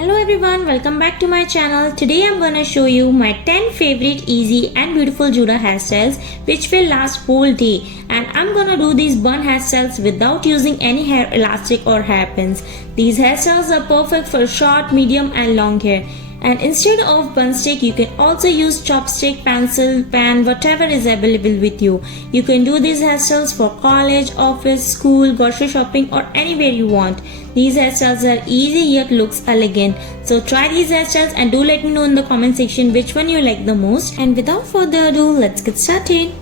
Hello everyone, welcome back to my channel. Today I'm gonna show you my 10 favorite easy and beautiful Juda hairstyles which will last whole day, and I'm gonna do these bun hairstyles without using any hair elastic or hairpins. These hairstyles are perfect for short, medium and long hair. And instead of bun stick, you can also use chopstick, pencil, pan, whatever is available with you. You can do these hairstyles for college, office, school, grocery shopping or anywhere you want. These hairstyles are easy yet looks elegant. So try these hairstyles and do let me know in the comment section which one you like the most. And without further ado, let's get started.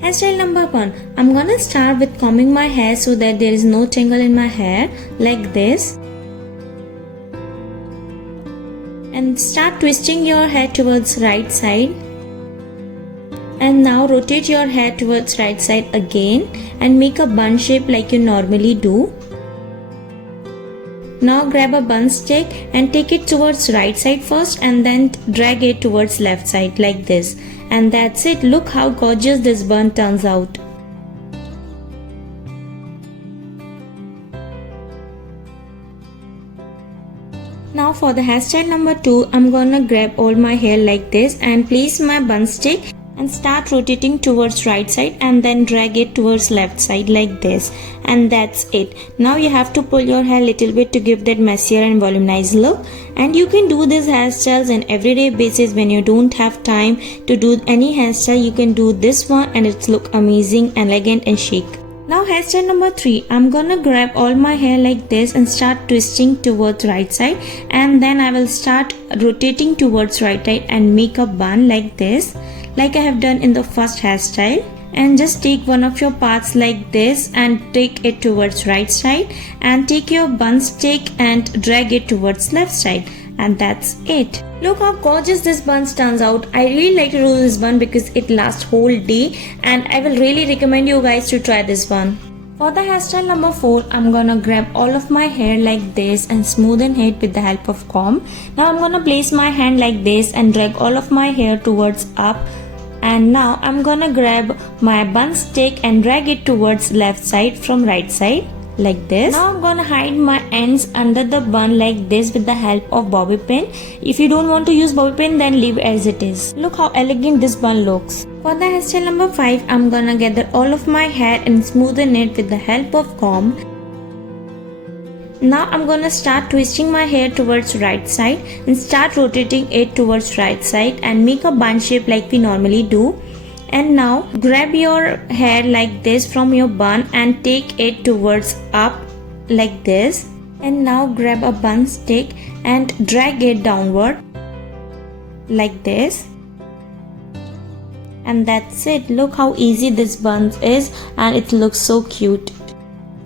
Hairstyle number 1. I'm gonna start with combing my hair so that there is no tangle in my hair, like this. And start twisting your hair towards right side. And now rotate your hair towards right side again and make a bun shape like you normally do. Now grab a bun stick and take it towards right side first and then drag it towards left side like this. And that's it. Look how gorgeous this bun turns out. Now for the hairstyle number 2, I'm gonna grab all my hair like this and place my bun stick and start rotating towards right side and then drag it towards left side like this, and that's it. Now you have to pull your hair a little bit to give that messier and volumized look, and you can do these hairstyles on everyday basis. When you don't have time to do any hairstyle, you can do this one and it's look amazing, elegant and chic. Now hairstyle number 3, I'm gonna grab all my hair like this and start twisting towards right side, and then I will start rotating towards right side and make a bun like this, like I have done in the first hairstyle. And just take one of your parts like this and take it towards right side and take your bun stick and drag it towards left side, and that's it. Look how gorgeous this bun turns out. I really like to do this bun because it lasts whole day, and I will really recommend you guys to try this one. For the hairstyle number 4, I'm gonna grab all of my hair like this and smoothen it with the help of comb. Now I'm gonna place my hand like this and drag all of my hair towards up. And now I'm gonna grab my bun stick and drag it towards left side from right side like this. Now I'm gonna hide my ends under the bun like this with the help of bobby pin. If you don't want to use bobby pin, then leave as it is. Look how elegant this bun looks. For the hairstyle number 5, I'm gonna gather all of my hair and smoothen it with the help of comb. Now I'm gonna start twisting my hair towards right side and start rotating it towards right side and make a bun shape like we normally do. And now grab your hair like this from your bun and take it towards up like this. And now grab a bun stick and drag it downward like this. And that's it. Look how easy this bun is, and it looks so cute.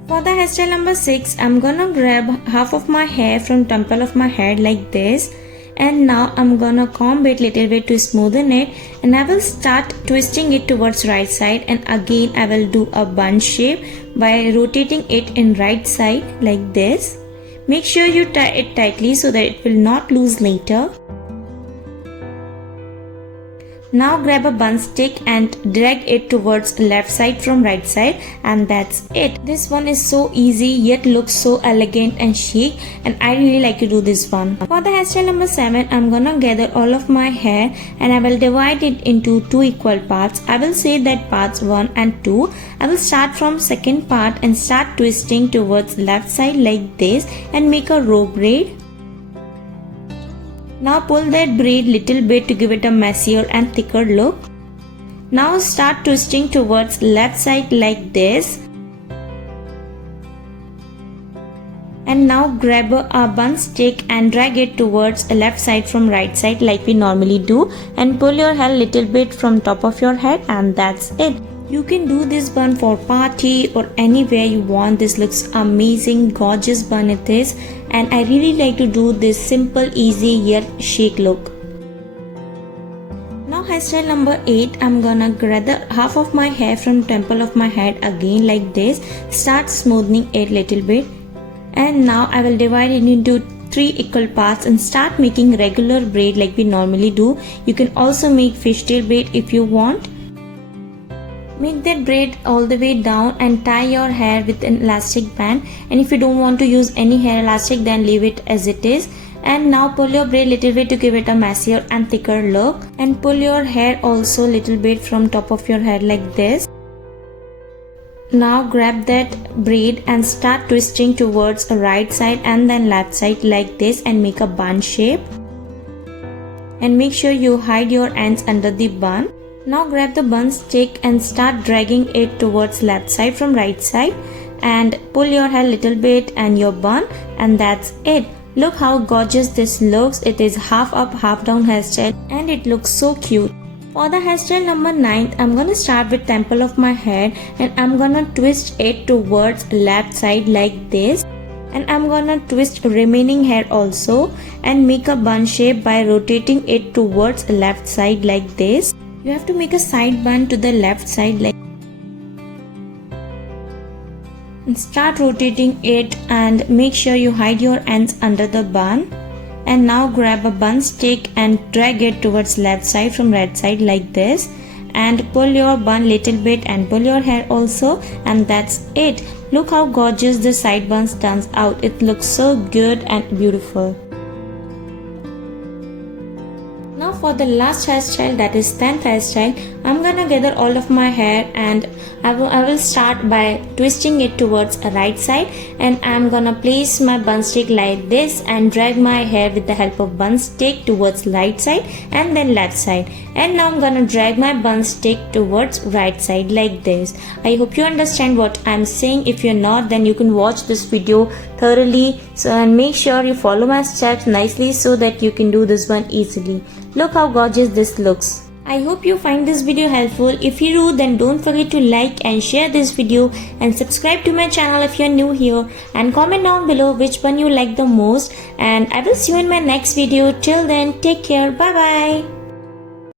For the hairstyle number 6, I'm gonna grab half of my hair from temple of my head like this, and now I'm gonna comb it little bit to smoothen it, and I will start twisting it towards right side, and again I will do a bun shape by rotating it in right side like this. Make sure you tie it tightly so that it will not lose later. Now grab a bun stick and drag it towards left side from right side, and that's it. This one is so easy yet looks so elegant and chic, and I really like to do this one. For the hairstyle number 7, I'm gonna gather all of my hair and I will divide it into 2 equal parts. I will say that parts 1 and 2. I will start from second part and start twisting towards left side like this and make a row braid. Now pull that braid little bit to give it a messier and thicker look. Now start twisting towards left side like this. And now grab a bun stick and drag it towards left side from right side like we normally do, and pull your hair little bit from top of your head, and that's it. You can do this bun for party or anywhere you want. This looks amazing, gorgeous bun it is, and I really like to do this simple, easy yet chic look. Now hairstyle number 8, I'm gonna gather half of my hair from temple of my head again like this, start smoothing it little bit, and now I will divide it into 3 equal parts and start making regular braid like we normally do. You can also make fishtail braid if you want. Make that braid all the way down and tie your hair with an elastic band, and if you don't want to use any hair elastic, then leave it as it is. And now pull your braid little bit to give it a messier and thicker look, and pull your hair also little bit from top of your head like this. Now grab that braid and start twisting towards the right side and then left side like this and make a bun shape. And make sure you hide your ends under the bun. Now grab the bun stick and start dragging it towards left side from right side and pull your hair little bit and your bun, and that's it. Look how gorgeous this looks. It is half up half down hairstyle and it looks so cute. For the hairstyle number 9, I'm gonna start with temple of my head and I'm gonna twist it towards left side like this, and I'm gonna twist remaining hair also and make a bun shape by rotating it towards left side like this. You have to make a side bun to the left side like, and start rotating it and make sure you hide your ends under the bun. And now grab a bun stick and drag it towards left side from right side like this and pull your bun little bit and pull your hair also, and that's it. Look how gorgeous the side buns turns out. It looks so good and beautiful. Now for the last hairstyle, that is 10th hairstyle, I'm gonna gather all of my hair and I will start by twisting it towards a right side, and I'm gonna place my bun stick like this and drag my hair with the help of bun stick towards right side and then left side. And now I'm gonna drag my bun stick towards right side like this. I hope you understand what I'm saying. If you're not, then you can watch this video thoroughly, and make sure you follow my steps nicely so that you can do this one easily. Look how gorgeous this looks. I hope you find this video helpful. If you do, then don't forget to like and share this video and subscribe to my channel if you're new here, and comment down below which one you like the most, and I will see you in my next video. Till then, take care. Bye bye.